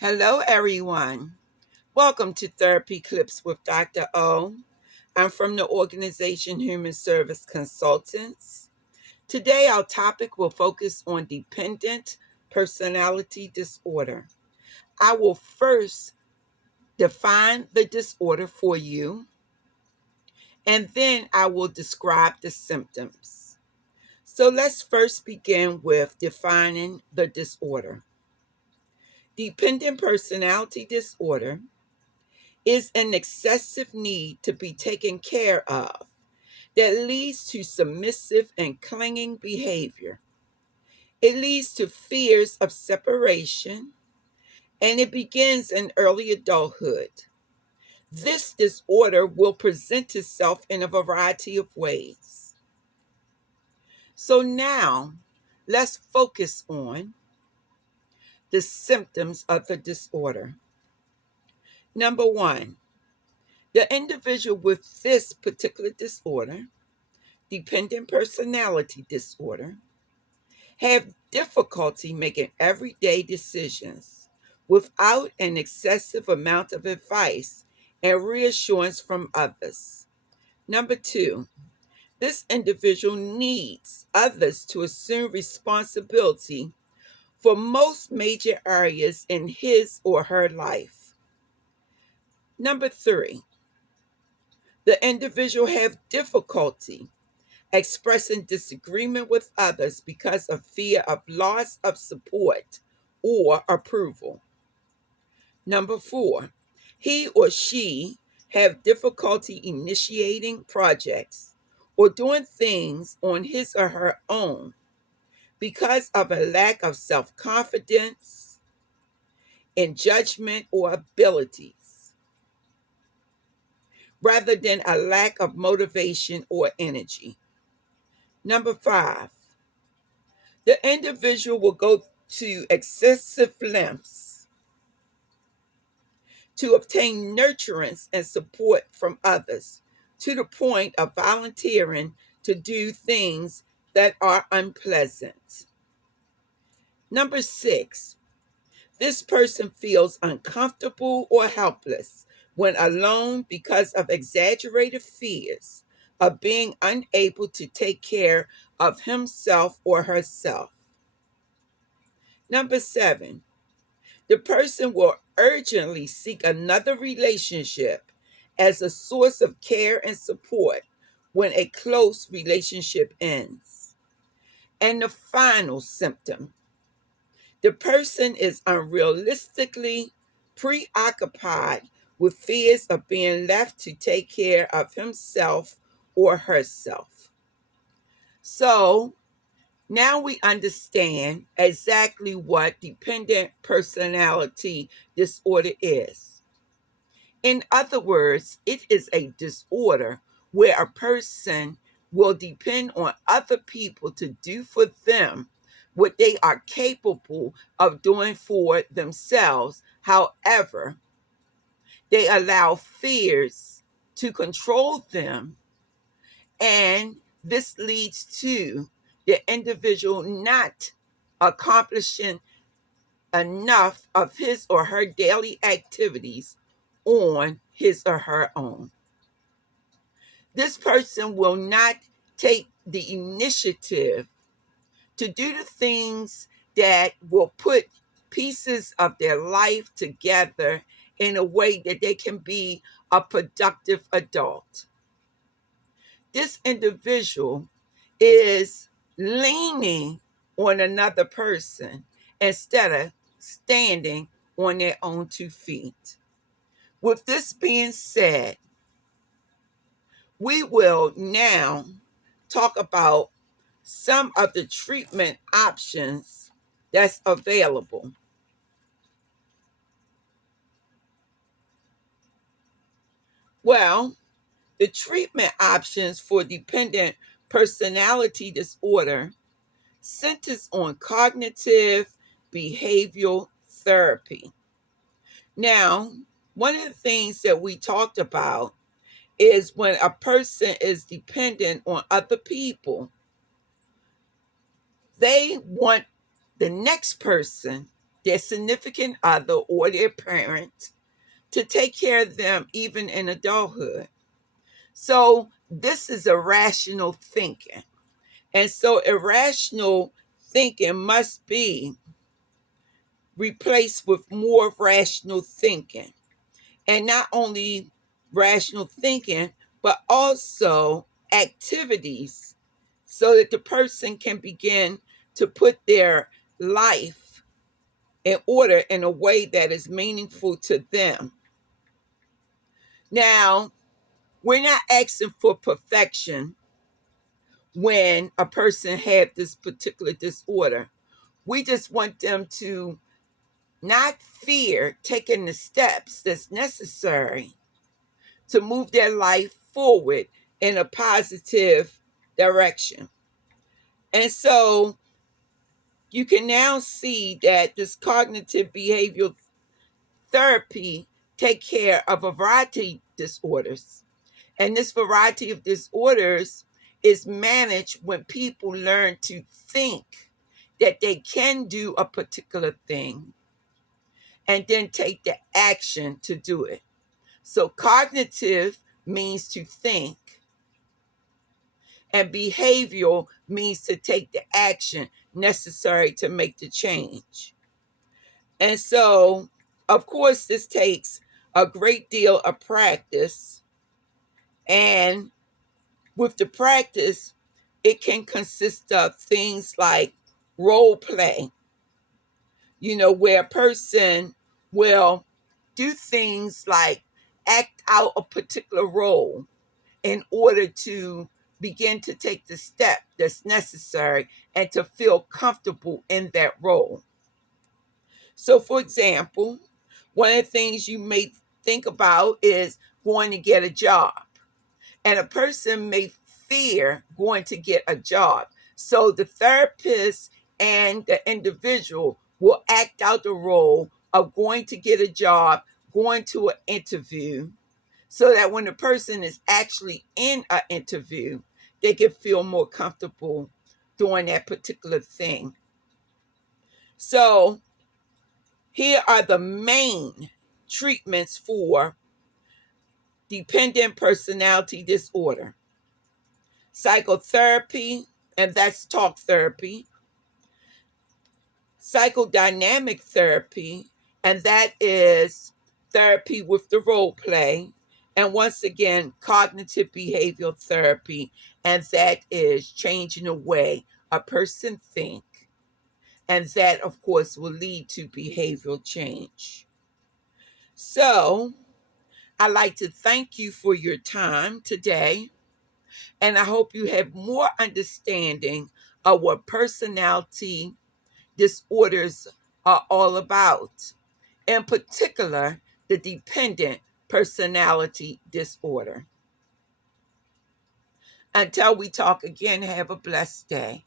Hello, everyone. Welcome to Therapy Clips with Dr. O. I'm from the organization Human Service Consultants. Today, our topic will focus on dependent personality disorder. I will first define the disorder for you, and then I will describe the symptoms. So, let's first begin with defining the disorder. Dependent personality disorder is an excessive need to be taken care of that leads to submissive and clinging behavior. It leads to fears of separation, and it begins in early adulthood. This disorder will present itself in a variety of ways. So now, let's focus on the symptoms of the disorder. Number one, the individual with this particular disorder, dependent personality disorder, have difficulty making everyday decisions without an excessive amount of advice and reassurance from others. Number two, this individual needs others to assume responsibility for most major areas in his or her life. Number three, the individual have difficulty expressing disagreement with others because of fear of loss of support or approval. Number four, he or she have difficulty initiating projects or doing things on his or her own because of a lack of self-confidence in judgment or abilities, rather than a lack of motivation or energy. Number five, the individual will go to excessive lengths to obtain nurturance and support from others to the point of volunteering to do things that are unpleasant. Number six, this person feels uncomfortable or helpless when alone because of exaggerated fears of being unable to take care of himself or herself. Number seven, the person will urgently seek another relationship as a source of care and support when a close relationship ends. And the final symptom, the person is unrealistically preoccupied with fears of being left to take care of himself or herself. So, now we understand exactly what dependent personality disorder is. In other words, it is a disorder where a person will depend on other people to do for them what they are capable of doing for themselves. However, they allow fears to control them, and this leads to the individual not accomplishing enough of his or her daily activities on his or her own. This person will not take the initiative to do the things that will put pieces of their life together in a way that they can be a productive adult. This individual is leaning on another person instead of standing on their own 2 feet. With this being said, we will now talk about some of the treatment options that's available. Well, the treatment options for dependent personality disorder centers on cognitive behavioral therapy. Now, one of the things that we talked about is when a person is dependent on other people, they want the next person their significant other or their parent to take care of them even in adulthood. So this is irrational thinking. And so irrational thinking must be replaced with more rational thinking. And not only rational thinking, but also activities so that the person can begin to put their life in order in a way that is meaningful to them. Now, we're not asking for perfection when a person had this particular disorder. We just want them to not fear taking the steps that's necessary to move their life forward in a positive direction. And so you can now see that this cognitive behavioral therapy take care of a variety of disorders. And this variety of disorders is managed when people learn to think that they can do a particular thing and then take the action to do it. So cognitive means to think, and behavioral means to take the action necessary to make the change. And so, of course, this takes a great deal of practice. And with the practice, it can consist of things like role play, where a person will do things like act out a particular role in order to begin to take the step that's necessary and to feel comfortable in that role. So, for example, one of the things you may think about is going to get a job, and a person may fear going to get a job. So, the therapist and the individual will act out the role of going to get a job, going to an interview, so that when the person is actually in an interview, they can feel more comfortable doing that particular thing. So, here are the main treatments for dependent personality disorder: psychotherapy, and that's talk therapy; psychodynamic therapy, and that is therapy with the role play; and once again, cognitive behavioral therapy, and that is changing the way a person thinks. And that, of course, will lead to behavioral change. So, I'd like to thank you for your time today. And I hope you have more understanding of what personality disorders are all about, in particular, the dependent personality disorder. Until we talk again, have a blessed day.